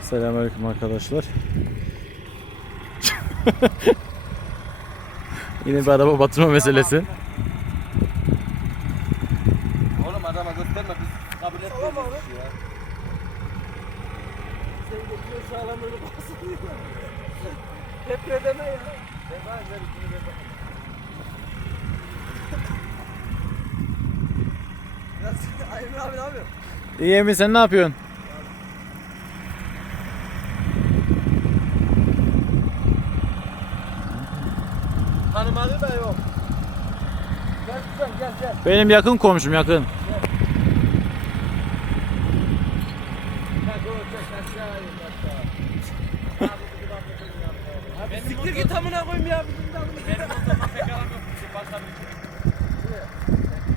Selamünaleyküm arkadaşlar. Yine bir araba batırma meselesi. Oğlum adama gösterme biz kabul etmiyoruz ya. Sen getiriyor sağlamını basın. Hep ödeme ya. Ben var ben Ayın abi ne yapıyor? İyi Emin sen ne yapıyorsun? Tanımadı da yok. Gel güzel gel gel. Benim yakın komşum yakın. Siktir git amına koyayım ya bizim de amına. Benim otoma pek aram yok. Başka bir şey.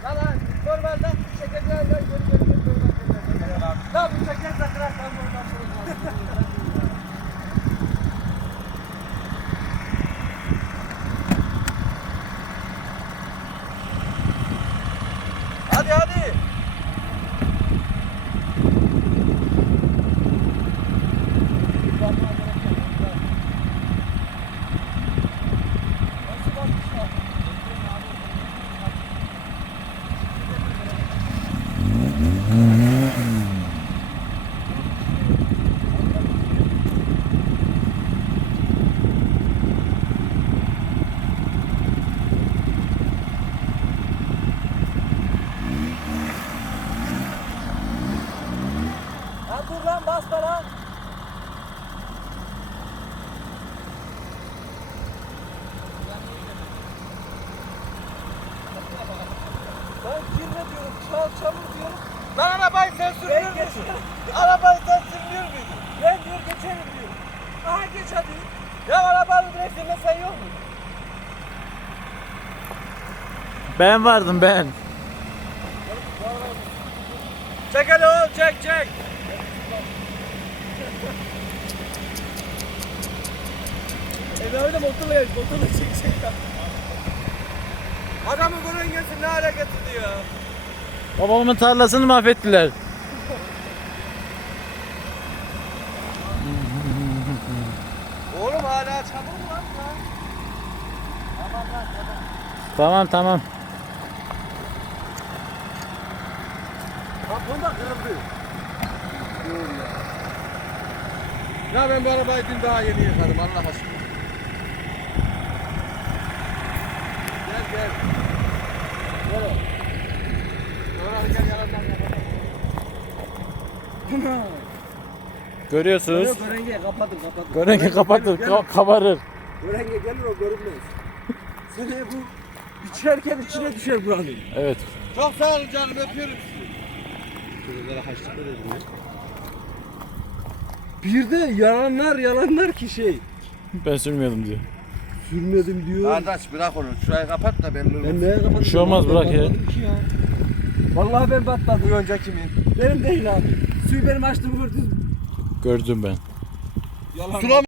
Lan lan normalde şeker ya ya gel gel gel. Lan bu şeker de kırar lan buradan sonra. Hadi hadi. Lan basma lan. Ben girme diyorum, çal çamur diyorum. Lan arabayı sen Ben sürmüyor musun? geçerim. Arabayı sen sürmüyor muydun? Ben diyor geçerim diyor. Aha geç hadi. Ya arabanın direksiyonunda sen yok mu? Ben vardım ben. Çek hele oğlum çek çek. E öyle motorla gel, motorla çekecek. Adamı görün gelsin ne hale getirdi ya. Babamın tarlasını mahvettiler. Oğlum hala çamur mu lan lan? Tamam tamam. Bak bunda kırıldı. Ya ben bu arabayı dün daha yeni yıkadım Allah aşkına. Gel gel. Gel. Doğru gel yalandan yalandan. Görüyorsunuz. Görenge kapatın kapatın. Görenge kapatır, ka- kabarır. Görenge gelir o görünmez. Seni bu içerken içine düşer buranın. Evet. Çok sağ olun canım öpüyorum sizi. Çocuklara haçlık edelim ya. Bir de yalanlar yalanlar ki şey. Ben sürmüyordum diyor. Sürmedim diyor. Kardeş bırak onu. Şurayı kapat da belli Ben olmaz. neye kapattım? Bir şey olmaz, Ben bırak ya. ki ya. Vallahi ben batmadım. Bu önce kimin? Benim değil abi. Suyu benim açtığımı gördünüz mü? Gördüm ben. Yalan. Sulama